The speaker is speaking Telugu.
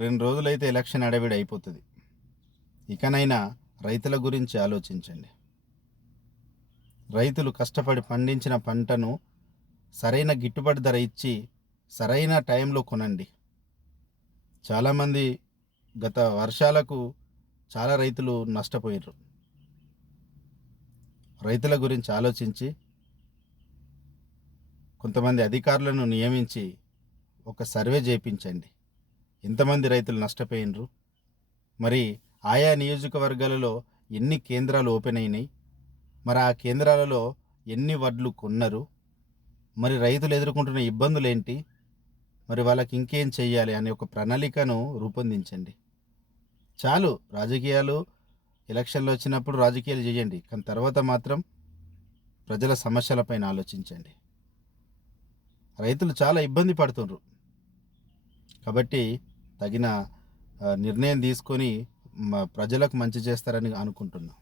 2 రోజులైతే ఎలక్షన్ హడావిడి అయిపోతుంది. ఇకనైనా రైతుల గురించి ఆలోచించండి. రైతులు కష్టపడి పండించిన పంటను సరైన గిట్టుబాటు ధర ఇచ్చి సరైన టైంలో కొనండి. చాలామంది గత వర్షాలకు చాలా రైతులు నష్టపోయారు. రైతుల గురించి ఆలోచించి కొంతమంది అధికారులను నియమించి ఒక సర్వే చేయించండి. ఎంతమంది రైతులు నష్టపోయినరు, మరి ఆయా నియోజకవర్గాలలో ఎన్ని కేంద్రాలు ఓపెన్ అయినాయి, మరి ఆ కేంద్రాలలో ఎన్ని వడ్లు కొన్నారు, మరి రైతులు ఎదుర్కొంటున్న ఇబ్బందులు ఏంటి, మరి వాళ్ళకి ఇంకేం చెయ్యాలి అనే ఒక ప్రణాళికను రూపొందించండి. చాలు రాజకీయాలు, ఎలక్షన్లు వచ్చినప్పుడు రాజకీయాలు చేయండి, కానీ తర్వాత మాత్రం ప్రజల సమస్యలపైన ఆలోచించండి. రైతులు చాలా ఇబ్బంది పడుతున్నారు కాబట్టి తగిన నిర్ణయం తీసుకొని ప్రజలకు మంచి చేస్తారని అనుకుంటున్నాం.